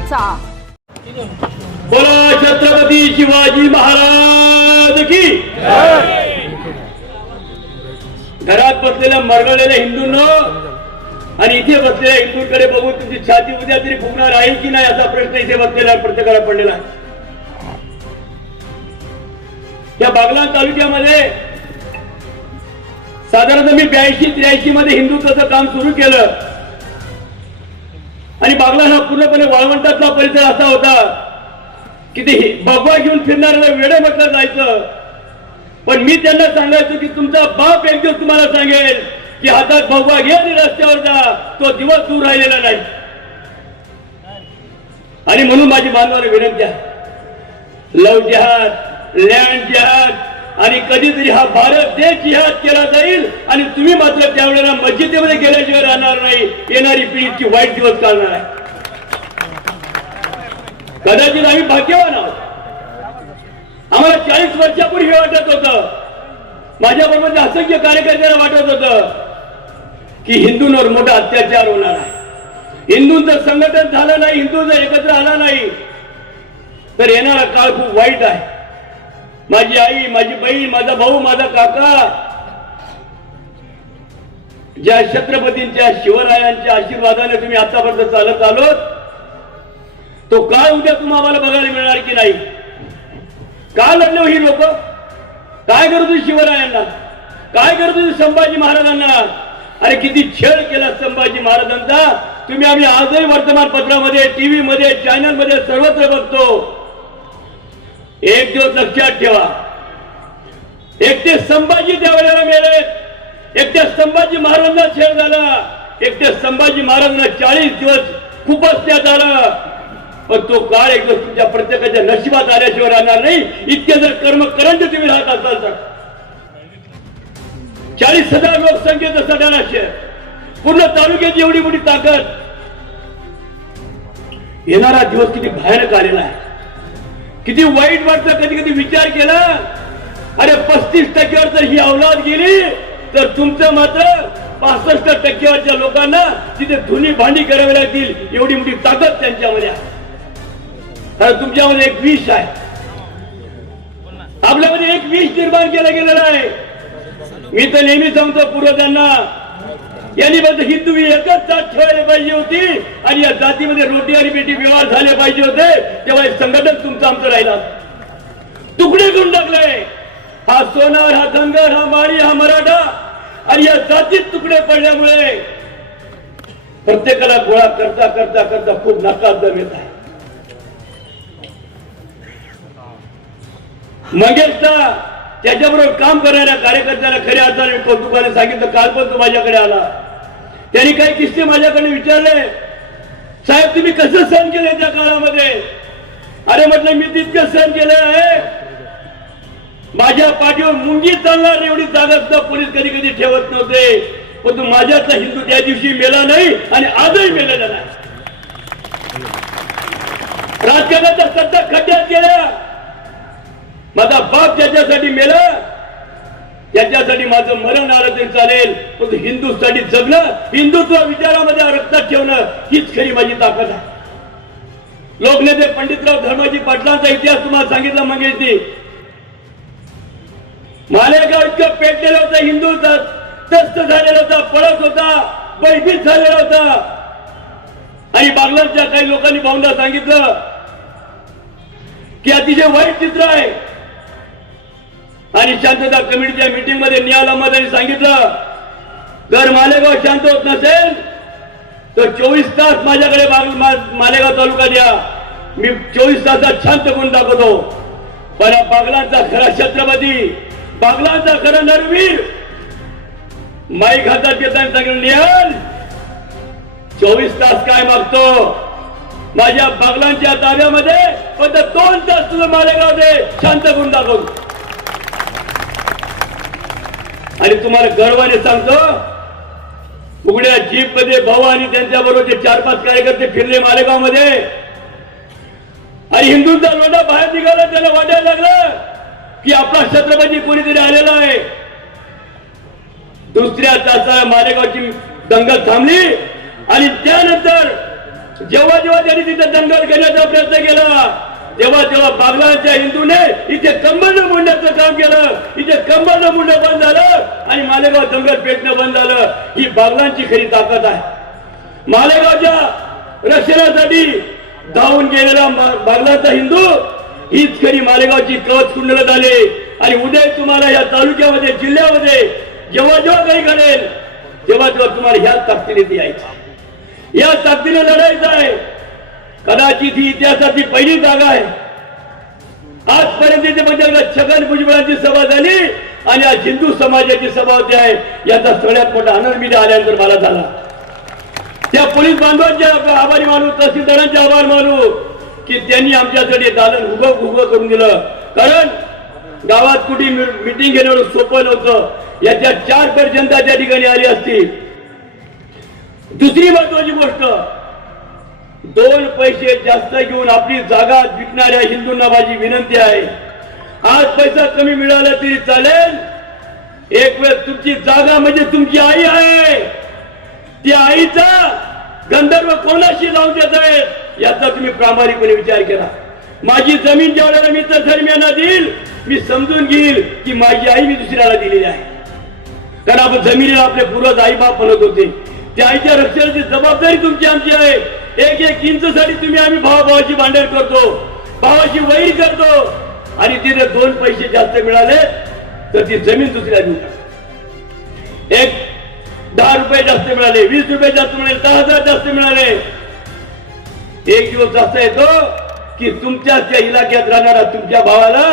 जनतेचा। बोला छत्रपती शिवाजी महाराज की घरात बसलेल्या मरगळलेल्या हिंदूंनो आणि इथे बसलेल्या हिंदूंकडे बघून तुमची छाती उद्या तरी फुगणार आहे की नाही असा प्रश्न इथे बसलेला प्रत्येकाला पडलेला आहे। या बागलाण तालुक्यामध्ये साधारणतः मी 82-83 मध्ये हिंदुत्वाचं काम सुरू केलं आणि बागलाण हा पूर्णपणे वाळवंटातला परिसर असा होता की ते भगवा घेऊन फिरणाऱ्याला वेडे म्हटलं जायचं। पण मी त्यांना सांगायचो की तुमचा बाप एक दिवस तुम्हाला सांगेल की हातात भगवा घे आणि रस्त्यावर जा, तो दिवस दूर राहिलेला नाही। आणि म्हणून माझी बांधवांना विनंती आहे, लव जिहाद, लँड जिहाद आणि कधीतरी हा भारत देश जिहाद केला जाईल आणि तुम्ही मात्र त्यावेळेला मस्जिदीमध्ये गेल्याशिवाय राहणार नाही। येणारी पिढीची वाईट दिवस काढणार आहे। कदाचित आम्ही भाग्यवान आहोत, आम्हाला 40 वर्षापूर्वी हे वाटत होतं, माझ्याबरोबर असंख्य कार्यकर्त्यांना वाटत होतं की हिंदूंवर मोठा अत्याचार होणार आहे, हिंदूंचं संघटन झालं नाही, हिंदू जर एकत्र आला नाही तर येणारा काळ खूप वाईट आहे। माझी आई, माझी बहीण, माझा भाऊ, माझा काका ज्या छत्रपतींच्या शिवरायांच्या आशीर्वादाने तुम्ही आतापर्यंत चालत आलोत तो काळ उद्या तुम्हाला बघायला मिळणार की नाही। का लढले ही लोक, काय करत होती शिवरायांना, काय करत होती संभाजी महाराजांना, अरे किती छळ केला संभाजी महाराजांचा। तुम्ही आम्ही आजही वर्तमानपत्रामध्ये, टीव्ही मध्ये, चॅनल मध्ये सर्वत्र बघतो। एक दिवस लक्षात ठेवा, एकटे संभाजी त्यावेळेला मेले, एकट्या संभाजी महाराजांना छळ झाला, एकट्या संभाजी महाराजांना 40 दिवस खुपसण्यात आलं। पण तो काळ एक दिवस तुमच्या प्रत्येकाच्या नशिबात आल्याशिवाय राहणार नाही। इतके जर कर्मकरंज तुम्ही राहत असाल तर 40,000 लोकसंख्येचं सडाणा शहर, पूर्ण तालुक्याची एवढी मोठी ताकद, येणारा दिवस किती भयानक आलेला आहे, किती वाईट वाटतं। कधी कधी विचार केला, अरे 35% जर ही अवलाद गेली तर तुमचं मात्र 65% लोकांना तिथे धुनी भांडी करावी लागतील, एवढी मोठी ताकद त्यांच्यामध्ये आहे। कारण तुमच्यामध्ये एक विष आहे, आपल्यामध्ये एक विष निर्माण केला गेलेला आहे। मी तर नेहमी सांगतो पूर्वजांना, यांनी फक्त हिंदू एकच जात ठेवायला पाहिजे होती आणि या जातीमध्ये रोटी आणि बेटी व्यवहार झाले पाहिजे होते, तेव्हा हे संघटन तुमचं आमचं राहिला। तुकडे करून टाकले, हा सोनार, हा धनगर, हा माळी, हा मराठा आणि या जातीत तुकडे पडल्यामुळे प्रत्येकाला गोळा करता करता करता खूप नाकात दम येत आहे। मंगेशला त्याच्याबरोबर काम करणाऱ्या कार्यकर्त्याला खऱ्या अर्थाने कौतुकाने सांगितलं, काल पण तो माझ्याकडे आला, त्यांनी काही किस्से माझ्याकडे विचारले, साहेब तुम्ही कसं सहन केले त्या काळामध्ये। अरे म्हटलं मी तितकं सहन केलं आहे, माझ्या पाठीवर मुंगी चालणार एवढी जागा सुद्धा पोलीस कधी कधी ठेवत नव्हते, पण तू माझ्यातला हिंदू त्या दिवशी मेला नाही आणि आजही मेलेला नाही। राजकारणाच्या सत्ता खड्ड्यात गेल्या, माझा बाप ज्याच्यासाठी मेला त्याच्यासाठी माझं मरण आलं तरी चालेल, पण हिंदूसाठी जगणं, हिंदुत्व विचारामध्ये रक्तात ठेवणं हीच खरी माझी ताकद आहे। लोकनेते पंडितराव धर्माजी पाटलांचा इतिहास तुम्हाला सांगितला मंगेशजी। मालेगाव इतकं पेटलेलं होतं, हिंदू त्रस्त झालेला होता, पळत होता, भयभीत झालेला होता आणि बागलाणच्या काही लोकांनी भाऊंना सांगितलं की अतिशय वाईट चित्र आहे आणि शांतता कमिटीच्या मीटिंग मध्ये निहाल अहमदांनी सांगितलं, जर मालेगाव शांत होत नसेल तर 24 तास माझ्याकडे मालेगाव तालुका द्या, मी 24 तासात शांत करून दाखवतो। पण बागलाणचा खरा छत्रपती, बागलाणचा खरा नरवीर माईक हातात घेताना सांगितलं, निहाल 24 तास काय मागतो, माझ्या बागलाणच्या ताब्यामध्ये फक्त 2 तास तुझं मालेगाव दे, शांत करून दाखवतो। आणि तुम्हाला गर्वाने सांगतो, उघड्या जीप मध्ये भाऊ आणि त्यांच्या बरोबरचे 4-5 कार्यकर्ते फिरले मालेगाव मध्ये आणि हिंदूंचा लोटा बाहेर निघाला, त्याला वाटायला लागलं की आपला छत्रपती कोणीतरी आलेला आहे। दुसऱ्या तासाला मालेगावची दंगल थांबली आणि त्यानंतर जेव्हा जेव्हा त्यांनी तिथे दंगल करण्याचा प्रयत्न केला तेव्हा तेव्हा बागलांच्या हिंदूने इथे कंबळ मोडण्याचं काम केलं. इथे कंबळ मोडणं बंद झालं आणि मालेगाव दंगल पेटणं बंद झालं. ही बागलांची खरी ताकद आहे. मालेगावच्या रक्षणासाठी धावून गेलेला बागलांचा हिंदू हीच खरी मालेगावची कवच कुंडल झाले. आणि उद्या तुम्हाला या तालुक्यामध्ये जिल्ह्यामध्ये जेव्हा जेव्हा काही घडेल तेव्हा तेव्हा तुम्हाला ह्या ताकदीने यायचं, या ताकदीने लढायचं आहे. कदाचित ही इतिहासाची पहिली जागा आहे. आजपर्यंत इथे म्हणजे छगन भुजबळांची सभा झाली आणि आज हिंदू समाजाची सभा होती आहे. याचा सगळ्यात मोठा आनंद मी आल्यानंतर मला झाला. त्या पोलीस बांधवांचे आभारी मानू, तहसीलदारांचे आभार मानू की त्यांनी आमच्यासाठी दालन उभं करून दिलं. कारण गावात कुठे मिटिंग घेणं सोपं नव्हतं. याच्या 4 पेर जनता त्या ठिकाणी आली असती. दुसरी महत्वाची गोष्ट, 2 पैसे जास्त घेऊन आपली जागा विकणाऱ्या हिंदूंना माझी विनंती आहे, आज पैसा कमी मिळाला तरी चालेल. एक वेळ तुमची जागा म्हणजे तुमची आई आहे. त्या आईचा गंधर्व कोणाशी लावून देत आहे याचा तुम्ही प्रामाणिकपणे विचार केला. माझी जमीन ज्या वेळेला मी तर धर्मियांना देईल मी समजून घेईल की माझी आई मी दुसऱ्याला दिलेली आहे. कारण आपण जमिनीला आपले पूर्वज आई बाप म्हणत होते. त्या आईच्या रक्षणाची जबाबदारी तुमची आमची आहे. एक इंच साठी तुम्ही आम्ही भावाची भांडण करतो, भावाची वैर करतो आणि तिथे 2 पैसे जास्त मिळाले तर ती जमीन दुसऱ्या देऊ. एक 10 रुपये जास्त मिळाले, 20 रुपये जास्त मिळाले, 10,000 जास्त मिळाले. एक दिवस असा येतो की तुमच्या त्या इलाक्यात राहणारा तुमच्या भावाला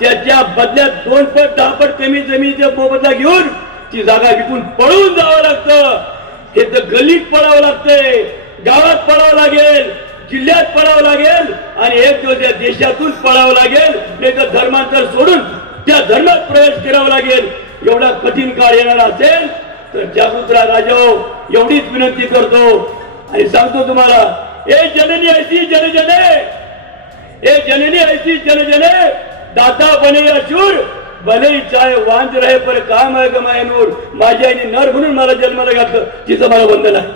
त्याच्या बदल्यात 2 पट 10 पट कमी जमिनीचा मोबदला घेऊन ती जागा विकून पळून जावं लागतं. हे तर गल्लीत पळावं लागतंय, गावात पळावं लागेल, जिल्ह्यात पळावं लागेल आणि एक दिवस या देशातून पळावं लागेल. नाही तर धर्मांतर सोडून त्या धर्मात प्रवेश करावा लागेल. एवढा कठीण काळ येणार असेल तर जागृत राहा राजाओ, एवढीच विनंती करतो आणि सांगतो तुम्हाला, ए जननी ऐसी जन जने, ए जननी ऐसी जन जने, दाता बने या शूर, भले चाहे वांज रहे पर काम आहे गमाय नूर. माझी आईने नर म्हणून मला जन्माला घातलं, तिचं मला वंदन आहे.